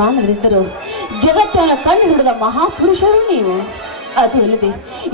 ಕಾಣದಿದ್ದರೂ ಜಗತ್ತನ್ನು ಕಣ್ಣು ಹಿಡಿದ ಮಹಾಪುರುಷರು ನೀವು. ಅದು ಅಲ್ಲದೆ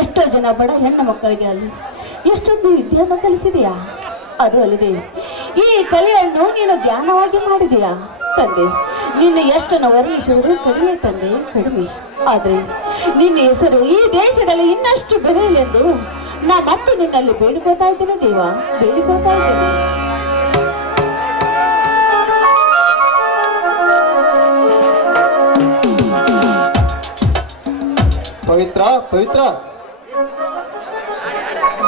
ಎಷ್ಟೋ ಜನ ಬಡ ಹೆಣ್ಣು ಮಕ್ಕಳಿಗೆ ಅಲ್ಲಿ. ಎಷ್ಟೊಂದು ವಿದ್ಯೆಯನ್ನು ಕಲಿಸಿದೆಯಾ? ಅದು ಅಲ್ಲದೆ ಈ ಕಲೆಯನ್ನು ನೀನು ಧ್ಯಾನವಾಗಿ ಮಾಡಿದೆಯಾ? ತಂದೆ, ನಿನ್ನ ಎಷ್ಟನ್ನು ವರ್ಣಿಸಿದರೂ ಕಡಿಮೆ ತಂದೆ, ಕಡಿಮೆ. ಆದರೆ ನಿನ್ನ ಹೆಸರು ಈ ದೇಶದಲ್ಲಿ ಇನ್ನಷ್ಟು ಬೆಳೆಯಲೆಂದು ನಾ ಮತ್ತೆ ನಿನ್ನಲ್ಲಿ ಬೇಡಿಕೋತಾ ಇದ್ದೇನೆ ದೇವ ಬೇಡಿಕೋತಾ ಇದ್ದೇನೆ. ಪವಿತ್ರ ಪವಿತ್ರ.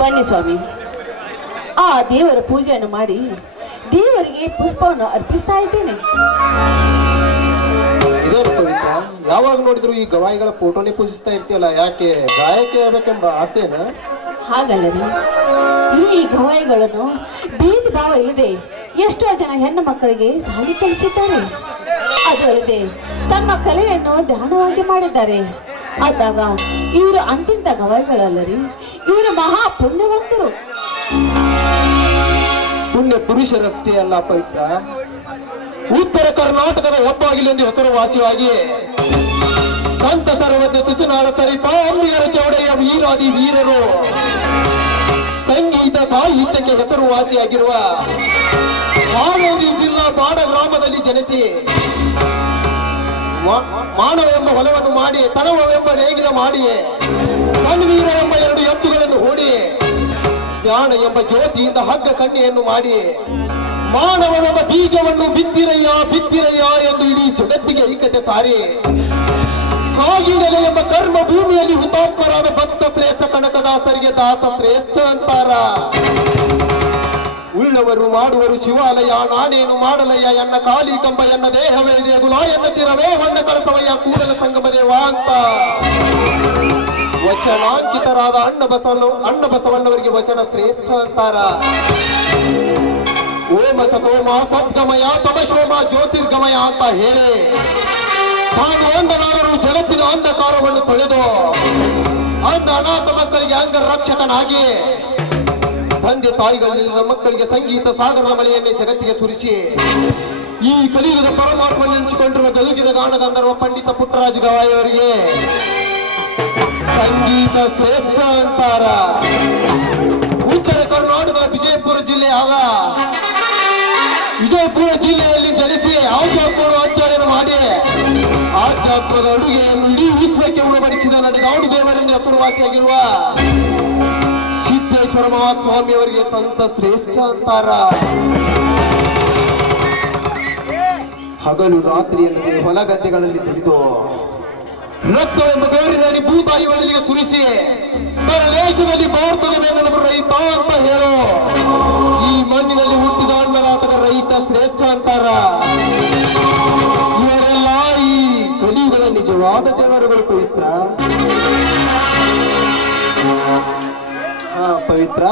ಬನ್ನಿ ಸ್ವಾಮಿ. ಆ ದೇವರ ಪೂಜೆಯನ್ನು ಮಾಡಿ ದೇವರಿಗೆ ಪುಷ್ಪವನ್ನು ಅರ್ಪಿಸ್ತಾ ಇದ್ದೇನೆ. ಇದೇನು ಪವಿತ್ರ. ಯಾವಾಗ ನೋಡಿದ್ರು ಈ ಗವಾಯಿಗಳ ಫೋಟೋನೇ ಪೂಜಿಸ್ತಾ ಇರ್ತೀಯಲ್ಲ ಯಾಕೆ ಗಾಯಕಿ ಆಗ್ಬೇಕೆಂಬ ಆಸೆನ? ಹಾಗಲ್ಲ ರೀ. ಈ ಗವಾಯಿಗಳನ್ನು ಬೀದಿ ಭಾವ ಇಲ್ಲದೆ ಎಷ್ಟೋ ಜನ ಹೆಣ್ಣು ಮಕ್ಕಳಿಗೆ ಸಾಲಿ ಕಲಿಸಿದ್ದಾರೆ. ಅದು ಅಲ್ಲದೆ ತಮ್ಮ ಕಲೆಯನ್ನು ಧ್ಯಾನವಾಗಿ ಮಾಡಿದ್ದಾರೆ. ಅಂದಾಗ ಇವರು ಅಂತಿಂತ ಗವಾಯಿಗಳಲ್ಲ ರೀ ಇವರು ಮಹಾ ಪುಣ್ಯವಂತರು. ಪುಣ್ಯ ಪುರುಷರಷ್ಟೇ ಅಲ್ಲ ಪವಿತ್ರ. ಉತ್ತರ ಕರ್ನಾಟಕದ ಒಬ್ಬಾಗಿಲೆಂದು ಹೆಸರುವಾಸಿಯಾಗಿ ಸಂತ ಸರ್ವಜ್ಞ ಶಿಶುನಾಳ ಸರಿಪ ಅಂಬಿಗರ ಚೌಡಯ್ಯ ವೀರಾದಿ ವೀರರು. ಸಂಗೀತ ಸಾಹಿತ್ಯಕ್ಕೆ ಹೆಸರುವಾಸಿಯಾಗಿರುವ ಹಾವೇರಿ ಜಿಲ್ಲಾ ಬಾಡ ಗ್ರಾಮದಲ್ಲಿ ಜನಿಸಿ ಮಾನವೆಂಬ ಹೊಲವನ್ನು ಮಾಡಿ, ತನವವೆಂಬ ನೇಗಿಲ ಮಾಡಿ ಕಣ್ವೀರ ಎಂಬ ಎರಡು ಎತ್ತುಗಳನ್ನು ಹೂಡಿಯೇ ಜ್ಞಾನ ಎಂಬ ಜ್ಯೋತಿಯಿಂದ ಹಗ್ಗ ಕಣ್ಣಿಯನ್ನು ಮಾಡಿ ಮಾನವನೆಂಬ ಬೀಜವನ್ನು ಬಿತ್ತಿರಯ್ಯ ಬಿತ್ತಿರಯ್ಯ ಎಂದು ಇಡೀ ಜಗತ್ತಿಗೆ ಐಕ್ಯತೆ ಸಾರಿ, ಕಾಗಿನೆಲೆ ಎಂಬ ಕರ್ಮ ಭೂಮಿಯಲ್ಲಿ ಹುತಾತ್ಮರಾದ ಭಕ್ತ ಶ್ರೇಷ್ಠ ಕನಕದಾಸರಿಗೆ ದಾಸ ಶ್ರೇಷ್ಠ ಅಂತಾರ. ಉಳ್ಳವರು ಮಾಡುವರು ಶಿವಾಲಯ, ನಾನೇನು ಮಾಡಲಯ್ಯ? ಎನ್ನ ಕಾಲಿ ಕಂಬ, ಎನ್ನ ದೇಹವೇ ಗುಲಾ ಎನ್ನ ಶಿರವೇ? ಹೊನ್ನ ಕಳಸವಯ್ಯ? ಕೂಡಲ ಸಂಗಮ ದೇವ ಅಂತ. ವಚನಾಂಕಿತರಾದ ಅಣ್ಣ ಬಸವನ, ಅಣ್ಣ ಬಸವಣ್ಣವರಿಗೆ ವಚನ ಶ್ರೇಷ್ಠ ಅಂತಾರ. ಓಮ ಸತೋಮ ಸದ್ಗಮಯ ತಮಶೋಮ ಜ್ಯೋತಿರ್ಗಮಯ ಅಂತ ಹೇಳಿ. ತಾನು ಒಂದನಾದರೂ ಜಗತ್ತಿನ ಅಂಧಕಾರವನ್ನು ತೊಳೆದು ಅಂಧ ಅನಾಥ ಮಕ್ಕಳಿಗೆ ಅಂಗ ರಕ್ಷಕನಾಗಿ ತಂದೆ ತಾಯಿಗಳಿಲ್ಲದ ಮಕ್ಕಳಿಗೆ ಸಂಗೀತ ಸಾಗರದ ಮಳೆಯನ್ನೇ ಜಗತ್ತಿಗೆ ಸುರಿಸಿ. ಈ ಕಲಿಯುಗದ ಪರಮಾತ್ಮ ನೆನೆಸಿಕೊಂಡಿರುವ ಗದುಗಿನ ಗಾನಗಂಧರ್ವ ಪಂಡಿತ ಪುಟ್ಟರಾಜ ಗವಾಯಿಯವರಿಗೆ ಸಂಗೀತ ಶ್ರೇಷ್ಠ ಅಂತಾರ. ಉತ್ತರ ಕರ್ನಾಟಕದ ವಿಜಯಪುರ ಜಿಲ್ಲೆ ಆದ ವಿಜಯಪುರ ಜಿಲ್ಲೆಯಲ್ಲಿ ಜನಿಸಿ ಆಧ್ಯಾತ್ಮ ಅಧ್ಯಯನ ಮಾಡಿ ಆಧ್ಯಾತ್ಮದ ಅಡುಗೆಯನ್ನು ಇಡೀ ವಿಶ್ವಕ್ಕೆ ಉಣಬಡಿಸಿದ ಗೌಡ ದೇವರಿಂದ ಹೆಸರುವಾಸಿಯಾಗಿರುವ ಸಿದ್ದೇಶ್ವರ ಸ್ವಾಮಿ ಅವರಿಗೆ ಸಂತ ಶ್ರೇಷ್ಠ ಅಂತಾರ. ಹಗಲು ರಾತ್ರಿ ಎನ್ನದೆ ಹೊಲ ಗದ್ದೆಗಳಲ್ಲಿ ದುಡಿದು ರಕ್ತವೆಂಬ ಬೇರಿನಲ್ಲಿ ಭೂತಾಯಿಗಳಲ್ಲಿ ಸುರಿಸಿ ತನ್ನ ದೇಶದಲ್ಲಿ ಭಾರತದ ಪವಿತ್ರ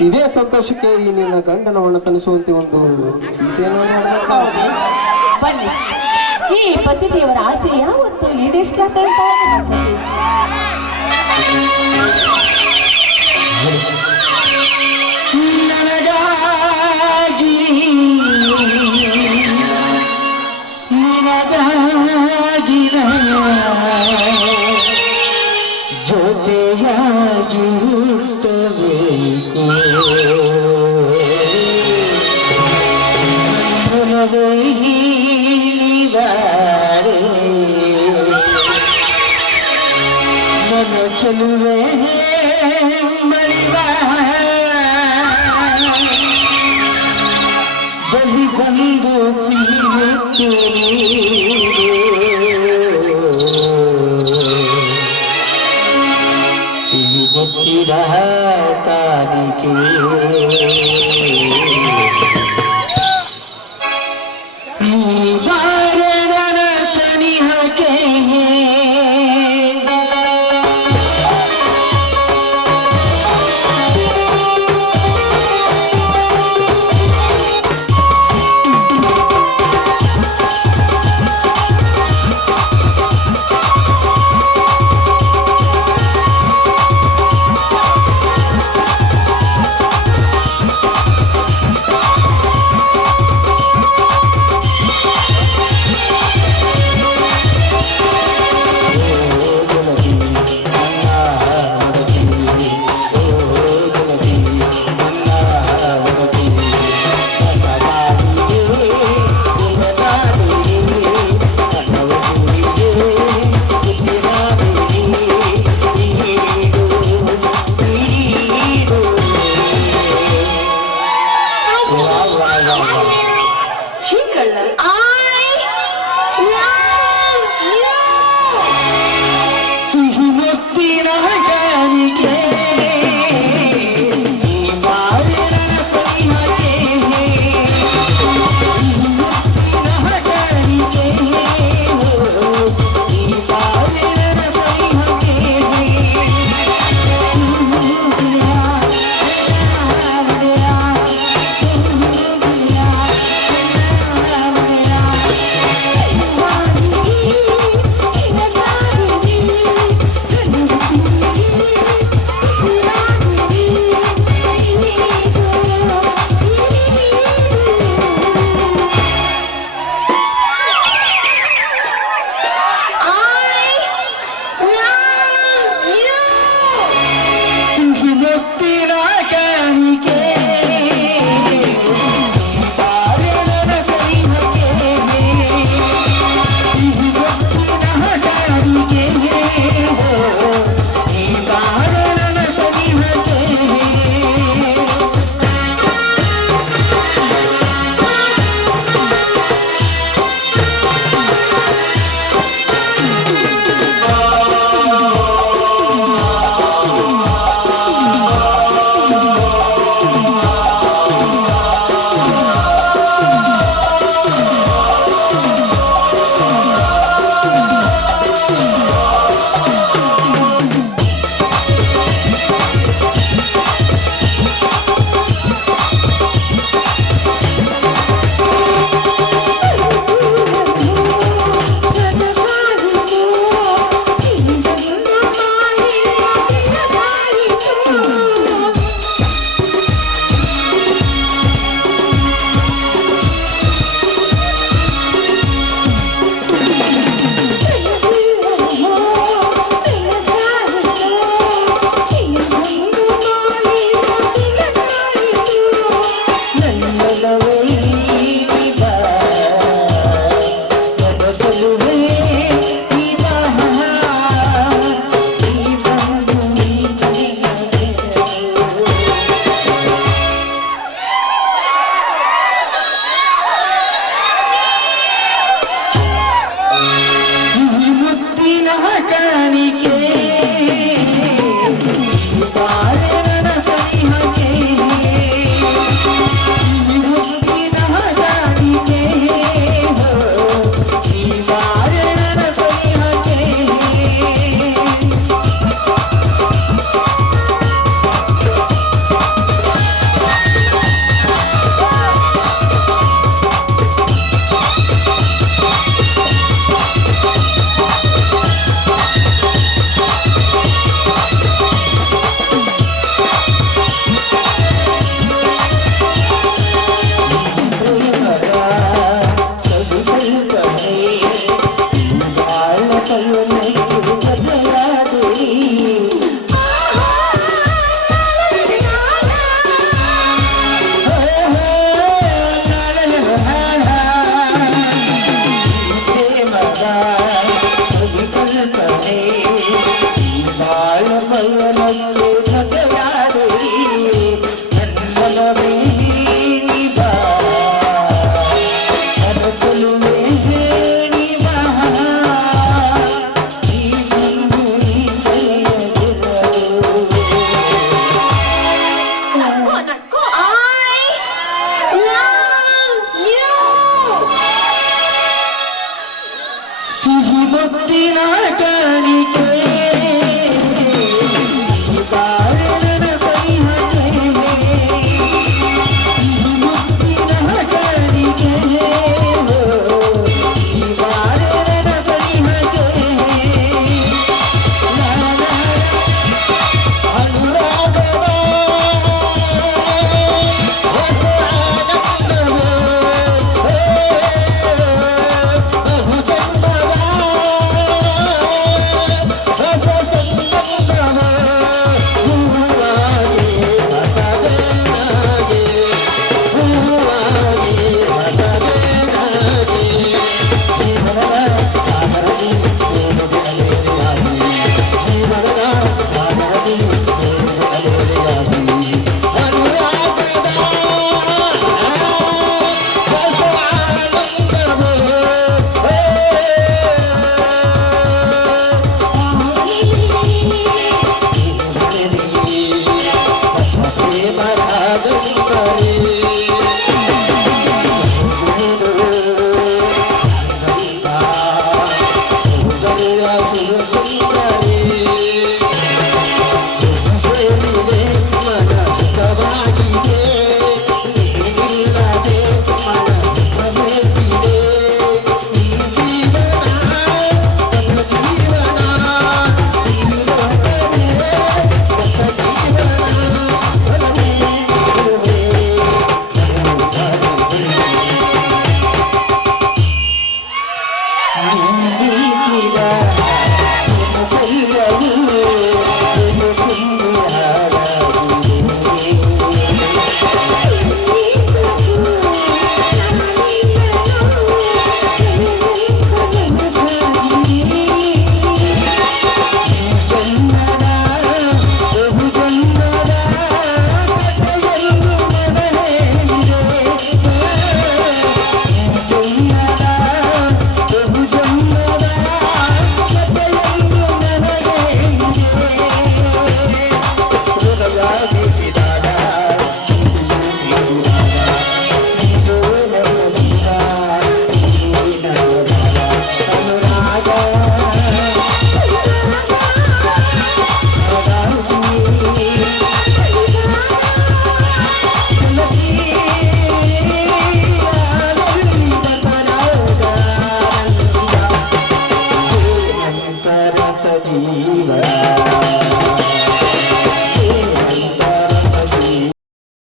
ಇದೇ ಸಂತೋಷಕ್ಕೆ ಈ ನಿನ್ನ ಗಂಡನವನ್ನ ತನಿಸುವಂತೆ ಒಂದು ಗೀತೆಯನ್ನು ಈ ಪತಿದೇವರ ಆಸೆ ಯಾವತ್ತು ಈಡೇರಿಸ್ಲಾಕ Jesus.